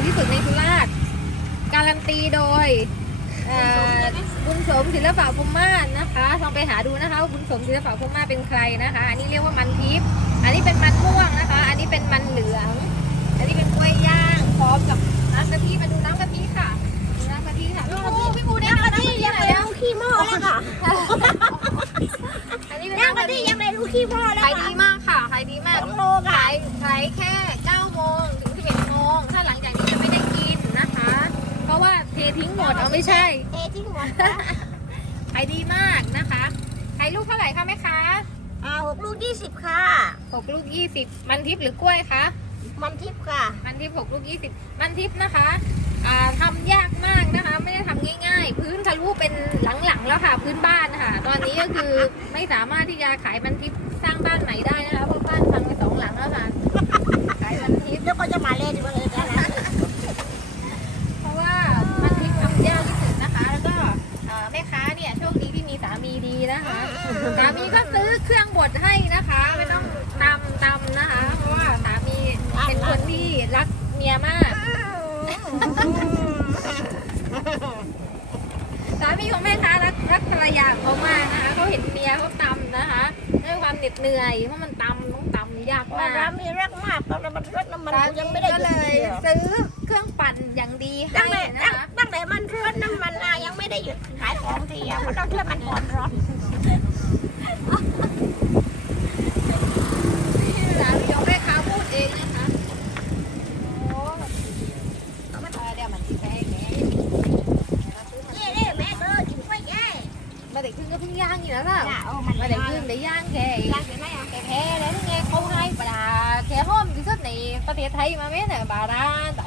อยที่สุดในสุราษฎร์การันตีโดยเอ่อบุญสมศิลปะพรหมาศนะคะลองไปหาดูนะคะว่าบุญสมศิลปะพรหมาศเป็นใครนะคะ อันนี้เรียกว่ามันทิพย์อันนี้เป็นมันม่วงนะคะ อันนี้เป็นมันเหลือง อันนี้เป็นกล้วยย่างพร้อมกับน้ำกะทิมาดูน้ำกะทิค่ะดูน้ำกะทิค่ะพี่ปูพี่ปูได้น้ำกะทิยังไงแล้วขี้หม้อแล้วค่ะอันนี้เป็นย่างน้ำกะกะทิทิยังไม่รู้ขี้หม้อแล้วขายดีมากค่ะขายดีมากสองโลค่ะขายขายแค่ ดเอาไม่ใช่ เททิ้งหมดขายดีมากนะคะขายลูกเท่าไหร่คะแม่ค้าอ่าหกลูกยี่สิบค่ะ6ลูก20มันทิพย์หรือกล้วยคะ มันทิพย์ค่ะ มันทิพย์6ลูก20มันทิพย์นะคะอ่าทำยากมากนะคะ ไม่ได้ทำง่าย ๆ พื้นทะลุเป็นหลังๆแล้วค่ะ พื้นบ้านนะคะตอนนี้ก็คือไม่สามารถที่จะขายมันทิพย์สร้างบ้านใหม่ได้นะคะ เนี่ยโชคดีที่มีสามีดีนะคะสามีก็ซื้อเครื่องบดให้นะคะ ไม่ต้องตำตำนะคะ เพราะว่าสามีเป็นคนที่รักเมียมากสามีของแม่ค้ารักรักภรรยาของเขามากนะคะเขาเห็นเมียเขาตำนะคะด้วยความเหน็ดเหนื่อยเพราะมันตำต้องตำยากว่ามากรามีรักมากตอนมันรดน้ำมันสากูมียังไม่ได้ก็หเลยุดยซื้อเครื่องปั่นอย่างดีให้ตั้งแต่นะคะายของทีอะมันต้องเชื่อมันก่อนร้อนสามีของแม่ค้าพูดเองนะคะโอ้เอามาเดี๋ยวมันสิแพงแหมนี่นี่แม่เออกินกล้วยแย่มาเด็กขึ้นก็เพิ่งย่างอยู่แล้วล่ะน่ะโอ้มันมาเลเด็ยกขึ้นได้ย่างแกย่างเสร็จไหมอะแกแพ้แล้วนี่ไงเขาให้ปลาแค่ห้อมที่สุดในประเทศไทยมาไหมเนี่ยบาดาลต